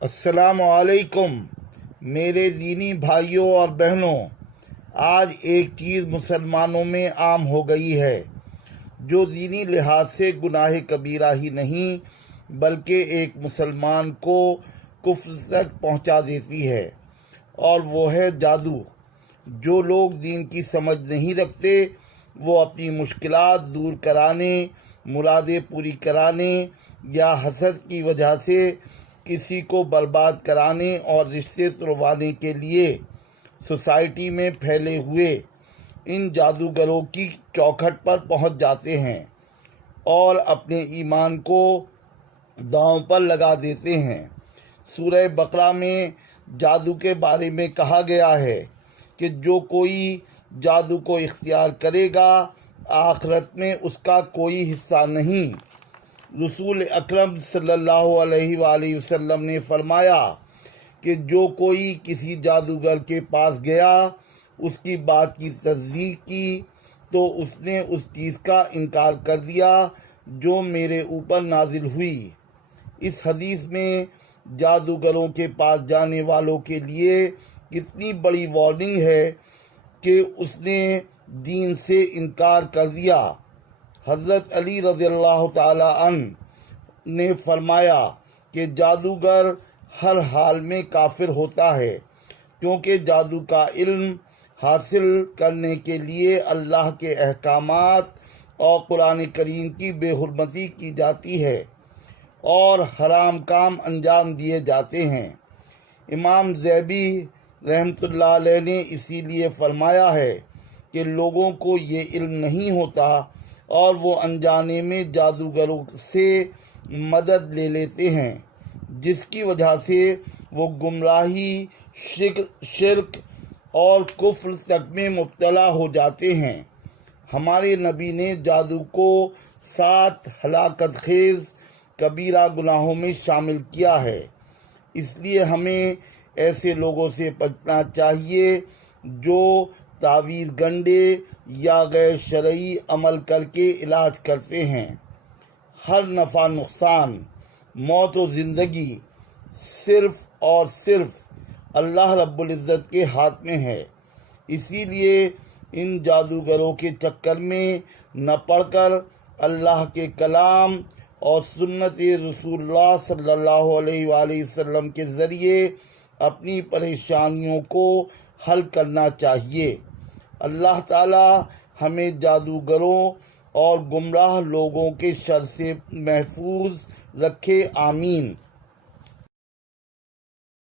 السلام علیکم میرے دینی بھائیوں اور بہنوں۔ آج ایک چیز مسلمانوں میں عام ہو گئی ہے جو دینی لحاظ سے گناہ کبیرہ ہی نہیں بلکہ ایک مسلمان کو کفر تک پہنچا دیتی ہے، اور وہ ہے جادو۔ جو لوگ دین کی سمجھ نہیں رکھتے وہ اپنی مشکلات دور کرانے، مرادیں پوری کرانے یا حسد کی وجہ سے کسی کو برباد کرانے اور رشتے توڑوانے کے لیے سوسائٹی میں پھیلے ہوئے ان جادوگروں کی چوکھٹ پر پہنچ جاتے ہیں اور اپنے ایمان کو داؤں پر لگا دیتے ہیں۔ سورہ بقرہ میں جادو کے بارے میں کہا گیا ہے کہ جو کوئی جادو کو اختیار کرے گا آخرت میں اس کا کوئی حصہ نہیں۔ رسول اکرم صلی اللہ علیہ وآلہ وسلم نے فرمایا کہ جو کوئی کسی جادوگر کے پاس گیا، اس کی بات کی تصدیق کی، تو اس نے اس چیز کا انکار کر دیا جو میرے اوپر نازل ہوئی۔ اس حدیث میں جادوگروں کے پاس جانے والوں کے لیے کتنی بڑی وارننگ ہے کہ اس نے دین سے انکار کر دیا۔ حضرت علی رضی اللہ تعالی عنہ نے فرمایا کہ جادوگر ہر حال میں کافر ہوتا ہے، کیونکہ جادو کا علم حاصل کرنے کے لیے اللہ کے احکامات اور قرآن کریم کی بے حرمتی کی جاتی ہے اور حرام کام انجام دیے جاتے ہیں۔ امام زیبی رحمۃ اللہ علیہ نے اسی لیے فرمایا ہے کہ لوگوں کو یہ علم نہیں ہوتا اور وہ انجانے میں جادوگروں سے مدد لے لیتے ہیں، جس کی وجہ سے وہ گمراہی، شرک اور کفر تک میں مبتلا ہو جاتے ہیں۔ ہمارے نبی نے جادو کو 7 ہلاکت خیز کبیرہ گناہوں میں شامل کیا ہے۔ اس لیے ہمیں ایسے لوگوں سے بچنا چاہیے جو تعویذ گنڈے یا غیر شرعی عمل کر کے علاج کرتے ہیں۔ ہر نفع نقصان، موت و زندگی صرف اور صرف اللہ رب العزت کے ہاتھ میں ہے۔ اسی لیے ان جادوگروں کے چکر میں نہ پڑ کر اللہ کے کلام اور سنت رسول اللہ صلی اللہ علیہ وآلہ وسلم کے ذریعے اپنی پریشانیوں کو حل کرنا چاہیے۔ اللہ تعالی ہمیں جادوگروں اور گمراہ لوگوں کے شر سے محفوظ رکھے، آمین۔